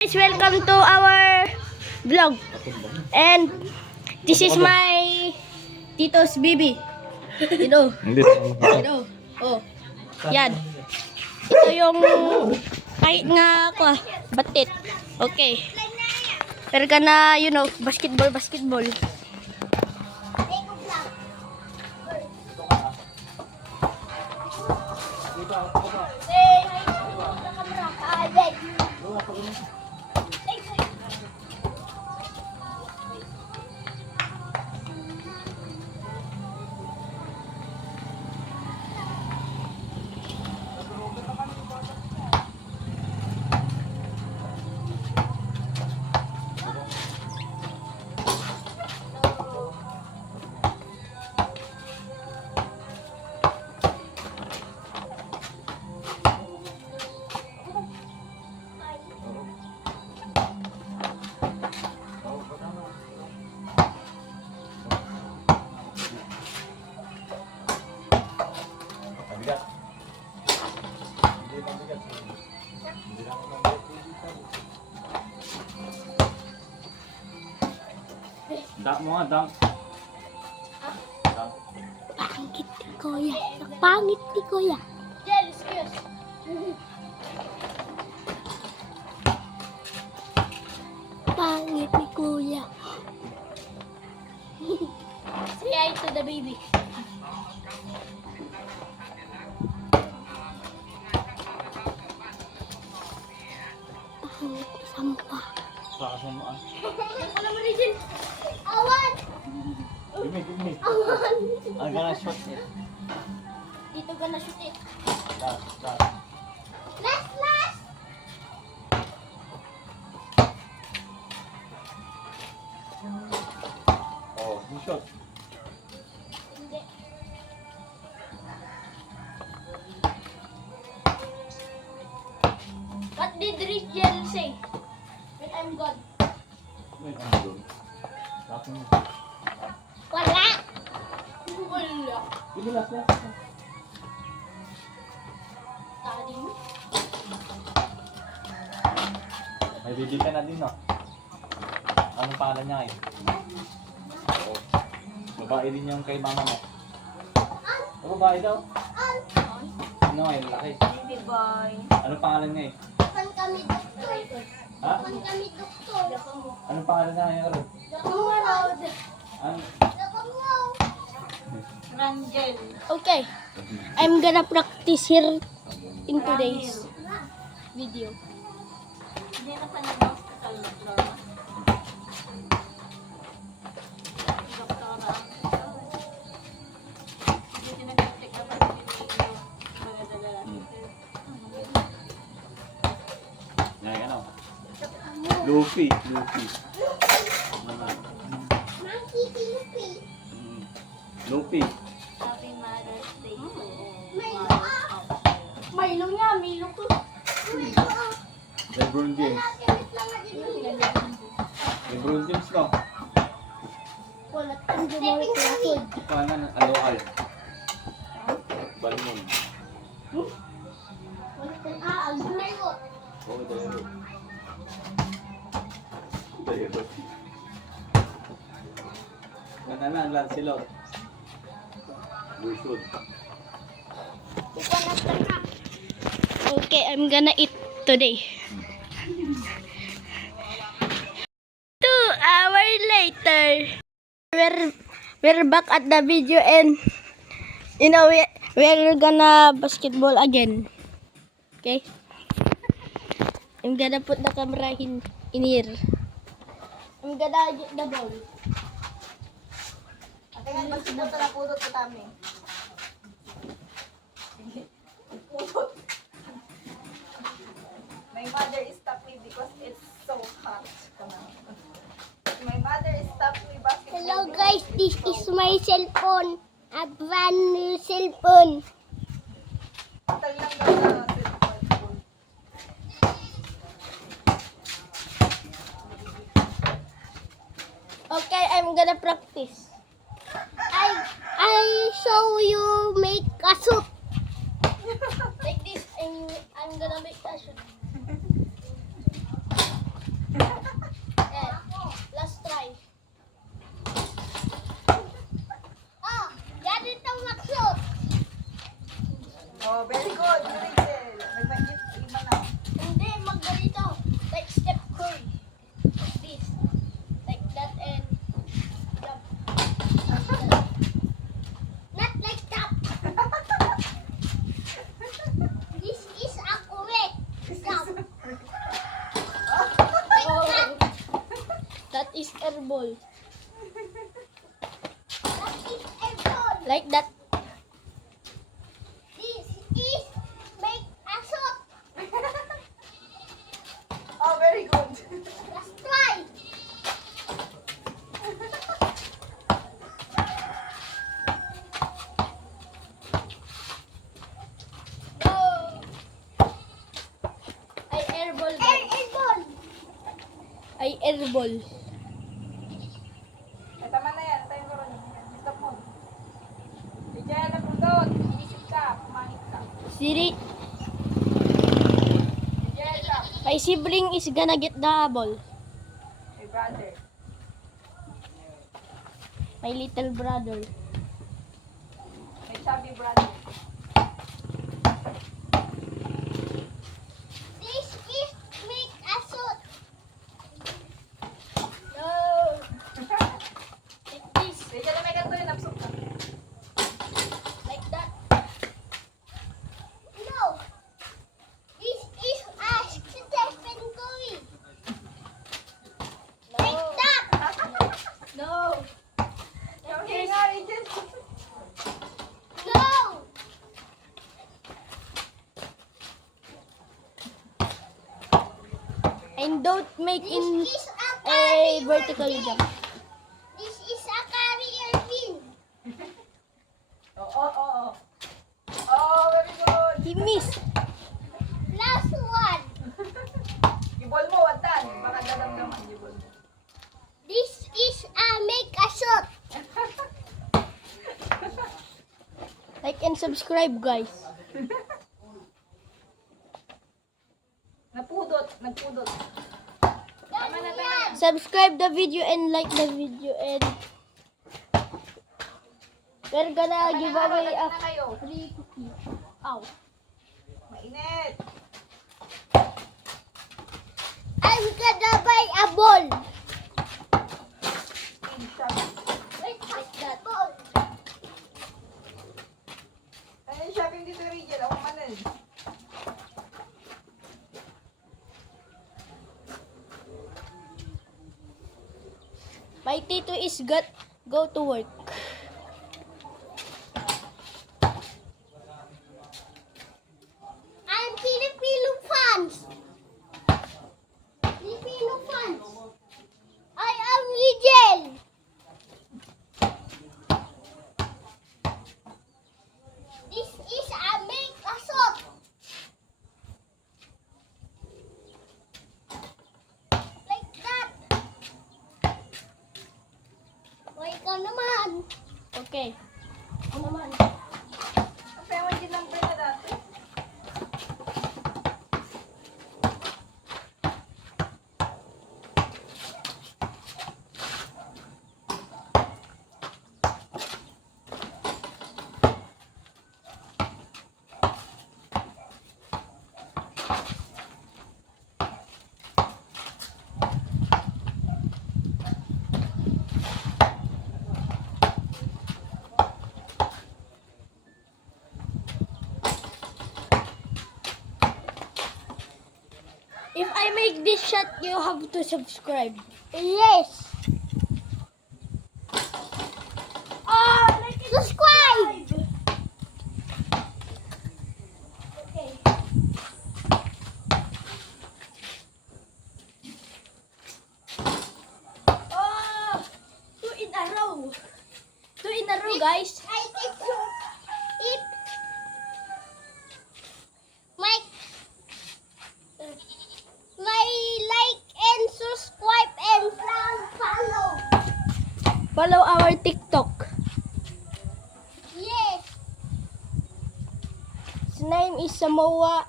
Guys, welcome to our vlog. And this is my Tito's baby. Ito. Ito. Oh. Yan. Ito yung kahit nga ako batit. Okay. Pero ka na, you know, basketball. Say hi to the camera. I beg you. Dunk mo nga, dunk. Pangit ni Kuya. Pangit ni Kuya. Jealous, excuse. Pangit ni Kuya. Say hi to the baby. Pangit ni Sampah. Sakasan mo ah. Alam mo rin dyan. Awan! Give me. Awan! I'm gonna shoot it. Dito ka na shoot it. Start. Last! Oh, you shot. Hindi. What did Rachel say? When I'm gone. Wait, ano doon? Tapos mo. Wala! Wala. Sige, last. Tadi mo? May baby ka na din, no? Anong pangalan niya eh? Oo. Babae din yung kay mama mo. O, babae daw? Ano eh, laki. Baby boy. Anong pangalan niya eh? Pan kami doktor. Ha? Pan kami doktor. Anong pangalan niya ngayon? Ano? Rangel. Okay. I'm gonna practice here in today's video. Hindi na pa nag-hospital na Flora. Doktora. Hindi tinag-check up ang mga dala. Yan, ano? Luffy. Luffy. Happy Mother's Day. Milo nga, Milo ko. LeBron James. LeBron James, no? Wala tang gumawin ko lakod. Paano? Aloal. Balmon. Wala tang algunay ko. Oo, Dayero. Ganda na, Lancelot. Bushwood. Okay, I'm gonna eat today. 2 hours later, we're back at the video and you know we're gonna basketball again. Okay, I'm gonna put the camera in here. I'm gonna get the ball. Tingnan mo si Buto na pudot ko tami. Pudot. My mother stopped me because it's so hot. My mother stopped me basketball. Hello guys, this is my cellphone. A brand new cellphone. Tal lang daw na cellphone. Okay, I'm gonna practice. I show you make a soup. Like this, I'm gonna make a soup. is airball. That is a ball. Like that. This is make a shot. Oh, very good. Let's try. Go! Ay airball. Air guys. and ball. Ay airball. Ay, tama na yan. Tayo ko rin. Stop mo. Di dyan na pundot. Iisip ka. Pumangit ka. Siri. Di dyan siya. My sibling is gonna get the ball. My brother. My little brother. My chubby brother. This is make a shot. No! Like this. Di dyan na may ganito yung napsok ka. Like that. No. This is a Stephen Curry. Like that. No! Okay nga, Agent. No. And don't make This in is a a carrier vertical pin. jump. This is a carrier pin. Oh, very good. He missed. Last one. Gibol mo, wadan. Baka dadamdaman, gibol mo. This is a make a shot. Like and subscribe, guys. Nagpudot. Ganun yan. Subscribe the video and like the video, and we're gonna give away a na kayo. free cookie. Ow. Mainit. I'm gonna buy a ball. Pin shop. Wait, like that. Ball. Ano yung shopping dito, Rigel? Ako manan. My tito is go to work. I'm Filipino fans. Filipino fans. I am Rigel. This is a make a shot. Like that. Why ka naman? Okay. Ano naman? Ang pewan din lang na dati. If I make this shot, you have to subscribe. Yes. Oh, like Subscribe. Okay. Oh, two in a row. Two in a row, guys. I get to eat my like and subscribe and follow. Follow our TikTok. Yes. His name is Samoa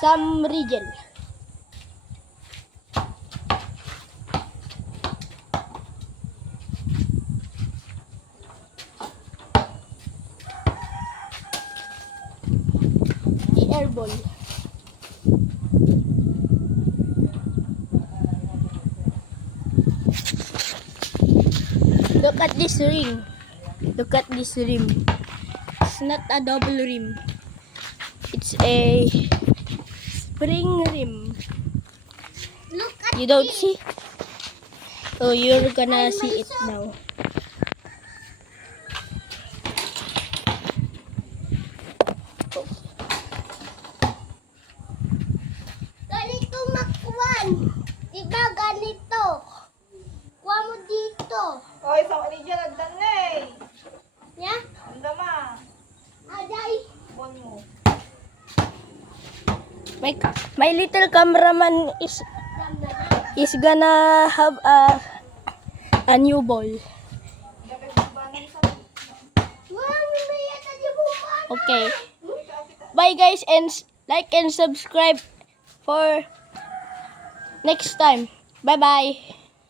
Sam Rigel. The airball. Look at this ring. Look at this rim. It's not a double rim. It's a spring rim. Look at You don't this. see? Oh, you're gonna see it now. Ganito makwan. Diba ganito? Kuha mo dito. Oh, isang original nagdan na eh. Ya? Ang dama. Aday. Bon mo. My little cameraman is gonna have a new ball. Dapat babanan sa... Mami, may yata di buwan. Okay. Bye guys, and like and subscribe for next time. Bye bye.